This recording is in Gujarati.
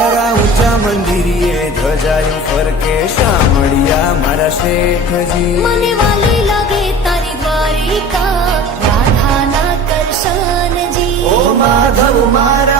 તારા ઊંચા મંદિરીએ ધ્વજાયું ફરકે શામળિયા મારા શેઠજી. મને વાલી લાગે તારી દ્વારિકા રાધાના કરશનજી. ઓ માધવ મારા